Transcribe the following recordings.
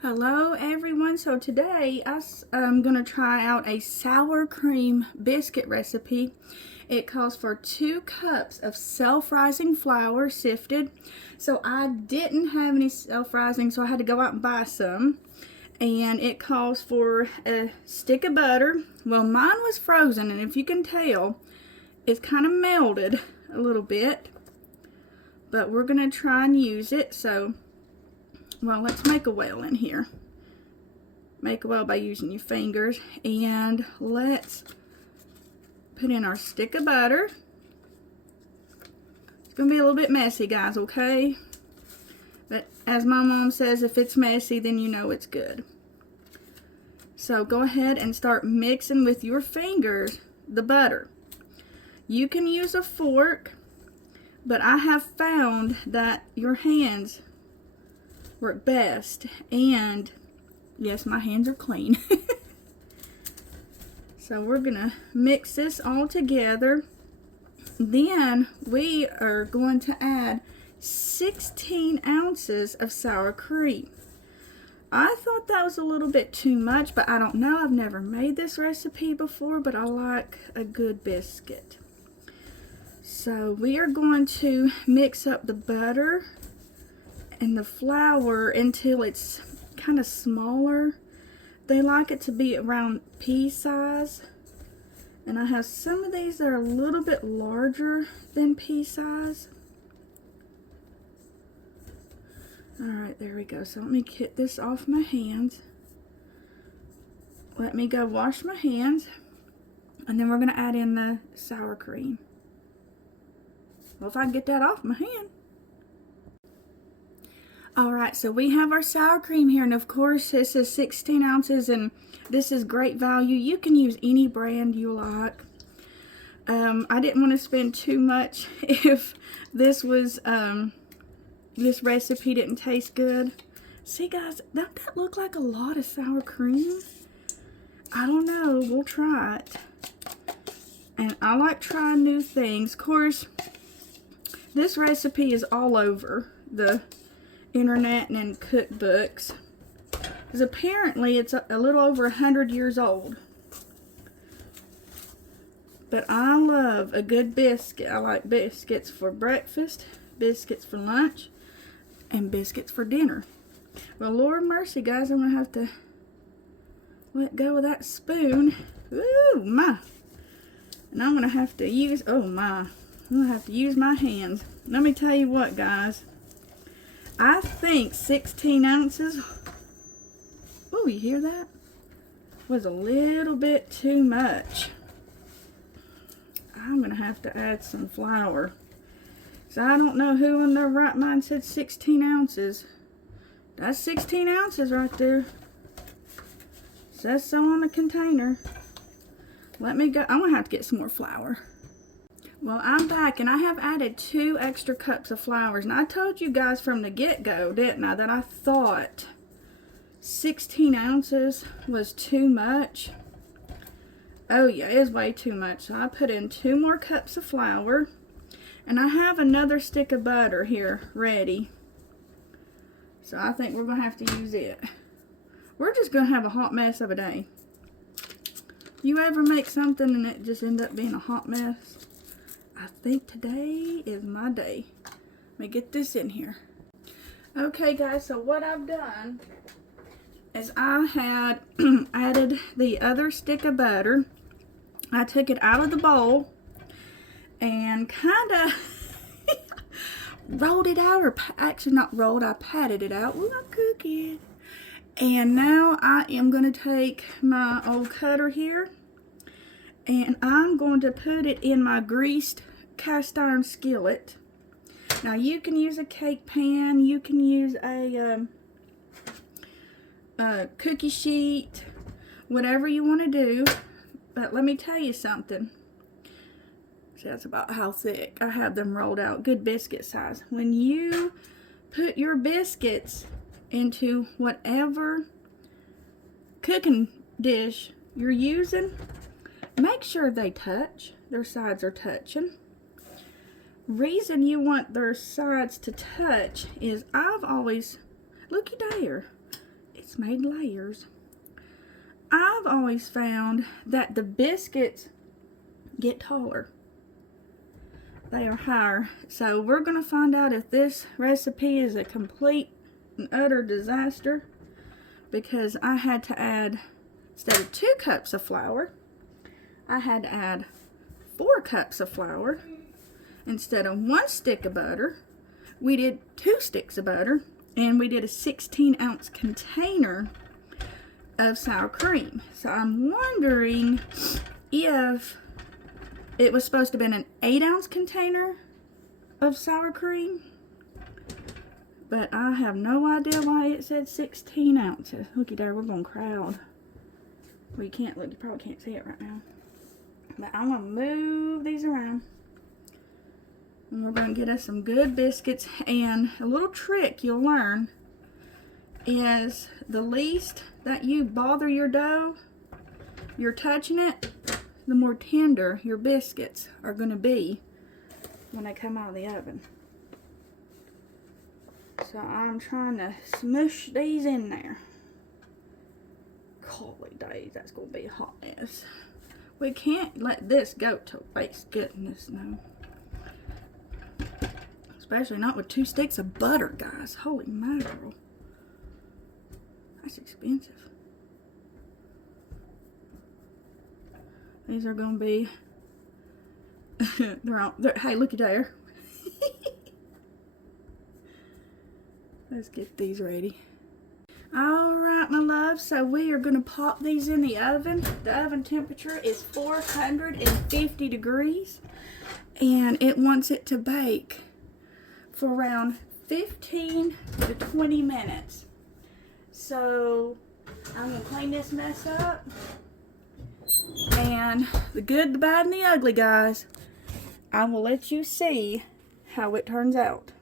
Hello everyone, so today I'm going to try out a sour cream biscuit recipe. It calls for 2 cups of self-rising flour sifted. So I didn't have any self-rising, so I had to go out and buy some. And it calls for a stick of butter. Well, mine was frozen, and if you can tell, it's kind of melted a little bit. But we're going to try and use it, so well, let's make a well in here. Make a well by using your fingers. And let's put in our stick of butter. It's going to be a little bit messy, guys, okay? But as my mom says, if it's messy, then you know it's good. So go ahead and start mixing with your fingers the butter. You can use a fork, but I have found that your hands work best. And yes, my hands are clean. So we're gonna mix this all together. Then we are going to add 16 ounces of sour cream. I thought that was a little bit too much, but I don't know. I've never made this recipe before, but I like a good biscuit. So we are going to mix up the butter and the flour until it's kind of smaller. They like it to be around pea size, and I have some of these that are a little bit larger than pea size. Alright, there we go. So let me get this off my hands. Let me go wash my hands, and then we're going to add in the sour cream. Well, if I can get that off my hand. Alright, so we have our sour cream here, and of course this is 16 ounces, and this is great value. You can use any brand you like. I didn't want to spend too much if this was, this recipe didn't taste good. See guys, doesn't that look like a lot of sour cream? I don't know, we'll try it. And I like trying new things. Of course, this recipe is all over the internet and in cookbooks, because apparently it's a little over 100 years old. But I love a good biscuit. I like biscuits for breakfast, biscuits for lunch, and biscuits for dinner. Well, Lord mercy, guys, I'm gonna have to let go of that spoon. Ooh, my. And I'm gonna have to use, oh my, I'm gonna have to use my hands. Let me tell you what, guys, I think 16 ounces, oh, you hear that? Was a little bit too much. I'm going to have to add some flour. So I don't know who in their right mind said 16 ounces. That's 16 ounces right there. Says so on the container. Let me go. I'm going to have to get some more flour. Well, I'm back, and I have added 2 extra cups of flour. And I told you guys from the get-go, didn't I, that I thought 16 ounces was too much. Oh yeah, it is way too much. So I put in 2 more cups of flour, and I have another stick of butter here ready. So I think we're going to have to use it. We're just going to have a hot mess of a day. You ever make something and it just end up being a hot mess? I think today is my day. Let me get this in here. Okay guys, so what I've done is I had added the other stick of butter. I took it out of the bowl and kind of rolled it out, or actually not rolled, I patted it out. Ooh, I'm cooking. And now I am going to take my old cutter here, and I'm going to put it in my greased cast iron skillet. Now you can use a cake pan, you can use a cookie sheet, whatever you want to do. But let me tell you something. See, that's about how thick. I have them rolled out, good biscuit size. When you put your biscuits into whatever cooking dish you're using, make sure they touch, their sides are touching. Reason you want their sides to touch is I've always, looky there, It's made layers. I've always found that the biscuits get taller. They are higher. So we're going to find out if this recipe is a complete and utter disaster, because I had to add, instead of 2 cups of flour, I had to add 4 cups of flour. Instead of 1 stick of butter, we did 2 sticks of butter, and we did a 16-ounce container of sour cream. So I'm wondering if it was supposed to have been an 8-ounce container of sour cream, but I have no idea why it said 16 ounces. Looky there, we're going to crowd. Well, you can't look, you probably can't see it right now. But I'm going to move these around. And we're going to get us some good biscuits. And a little trick you'll learn is the least that you bother your dough, you're touching it, the more tender your biscuits are going to be when they come out of the oven. So I'm trying to smush these in there. Holy days, that's going to be a hot mess. We can't let this go to waste. Goodness, no. Especially not with 2 sticks of butter, guys. Holy mackerel. That's expensive. These are going to be... hey, looky there. Let's get these ready. Alright, my love, so we are going to pop these in the oven. The oven temperature is 450 degrees, and it wants it to bake for around 15 to 20 minutes. So I'm going to clean this mess up, and the good, the bad, and the ugly, guys, I will let you see how it turns out.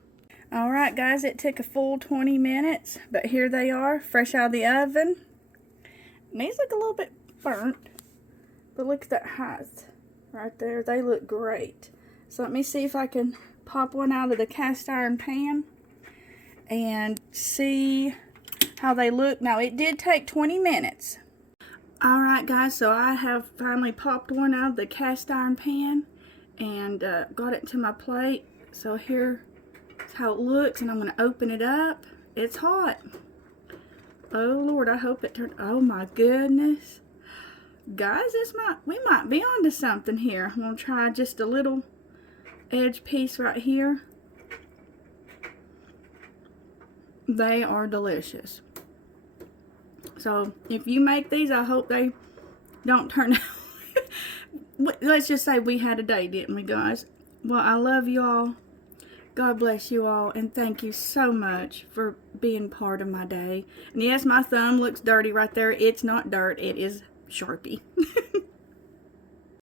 Alright guys, it took a full 20 minutes, but here they are, fresh out of the oven. And these look a little bit burnt, but look at that height right there. They look great. So let me see if I can pop one out of the cast iron pan and see how they look. Now, it did take 20 minutes. Alright guys, so I have finally popped one out of the cast iron pan and got it to my plate. So here's how it looks, and I'm going to open it up. It's hot. Oh Lord, I hope it turned... Oh my goodness. Guys, we might be onto something here. I'm going to try just a little edge piece right here. They are delicious. So if you make these, I hope they don't turn out. Let's just say we had a day, didn't we, guys? Well, I love you all. God bless you all, and thank you so much for being part of my day. And yes, my thumb looks dirty right there. It's not dirt, it is Sharpie.